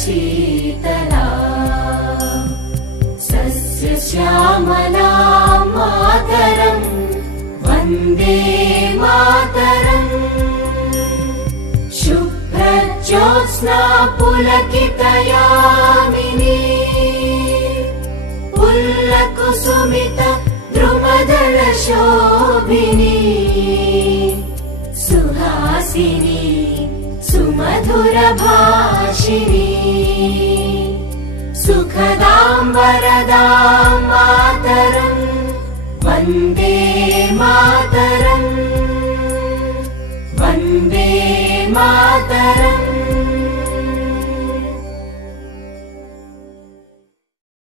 शीतला सस्यश्यामला मातरम् वन्दे मातरम् शुभ्रज्योत्स्ना पुलकितयामिनी पुल्लकुसुमित द्रुमदलशोभिनी सुहासिनी सुमधुरभाषिणी सुखदां वरदां मातरम् वन्दे मातरम् वन्दे मातरम्।